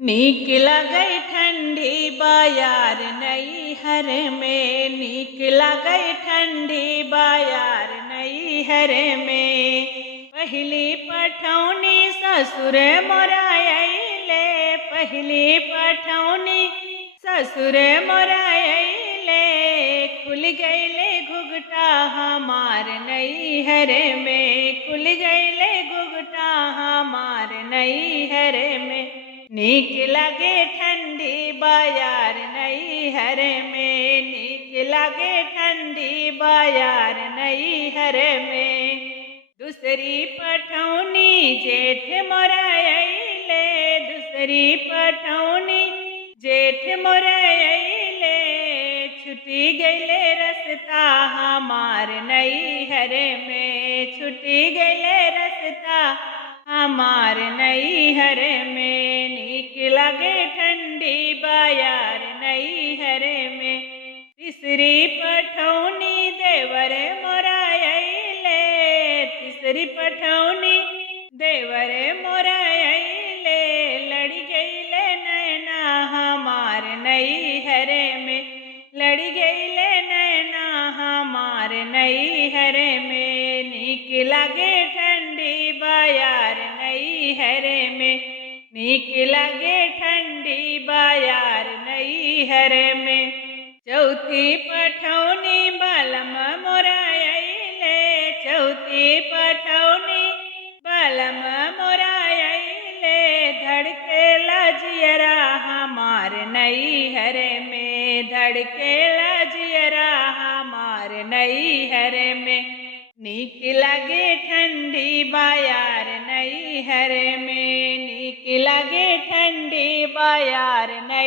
नीक लगई ठंडी बायार नैहर में, नीक लगई ठंडी बायार नैहर में। पहली पठौनी ससुर मोरायले, पहली पठौनी ससुर मोरायले। खुल गईले घुघटा हमार नैहर में, खुल गईले घुघटा हमार नैहर में। नीक लगे ठंडी बायार नैहर में, नीक लगे ठंडी बायार नैहर में। दूसरी पठौनी जेठ मोरायले, दूसरी पठौनी जेठ मोरायले। छुटी गईले रसता हमार नैहर में, छुटी गईले रसता हमार नैहर में। नीक लगे ठंडी बायार नैहर में। तीसरी पठौनी देवर मोरायले, तीसरी पठौनी देवर मोरायले। लड़ी गईले नैना हमार नैहर में, लड़ी गईले नैना हमार नैहर में। नीक लगे ठंडी बायार नैहर में, नीक लगे ठंडी बायार नैहर में। चौथी पठौनी बलम मोरायले, चौथी पठौनी बलम मोरायले। धड़केला जियरा हमार नैहर में, धड़केला जियरा हमार नैहर में। नीक लगे ठंडी बायार नैहर में, नीक लगे ठंडी बायार नैहर